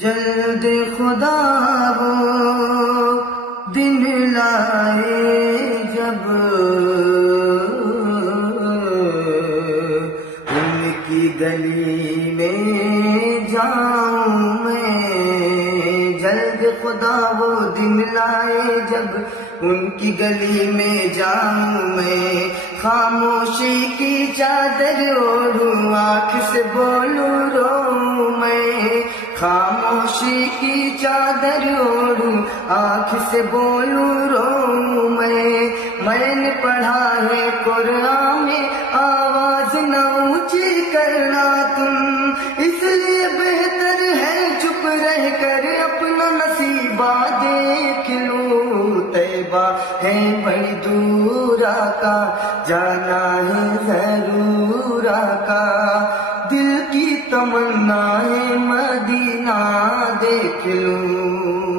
جلد خدا وہ دن لائے جب ان کی گلی میں جاؤں میں، جلد خدا وہ دن لائے جب ان کی گلی میں جاؤں میں، خاموشی کی چادر اوڑھوں آنکھ سے بولوں روؤں میں، خاموشی کی چادر اوڑھوں آنکھ سے بولوں روؤں میں نے پڑھا ہے قرآن میں آواز نہ اونچی کرنا تم، اس لیے بہتر ہے چپ رہ کر اپنا نصیبہ دیکھ لوں، طیبہ ہے بڑی دور کا جانا ہے ضرور کا، دل کی تمنا ہے مدینہ دیکھ لوں۔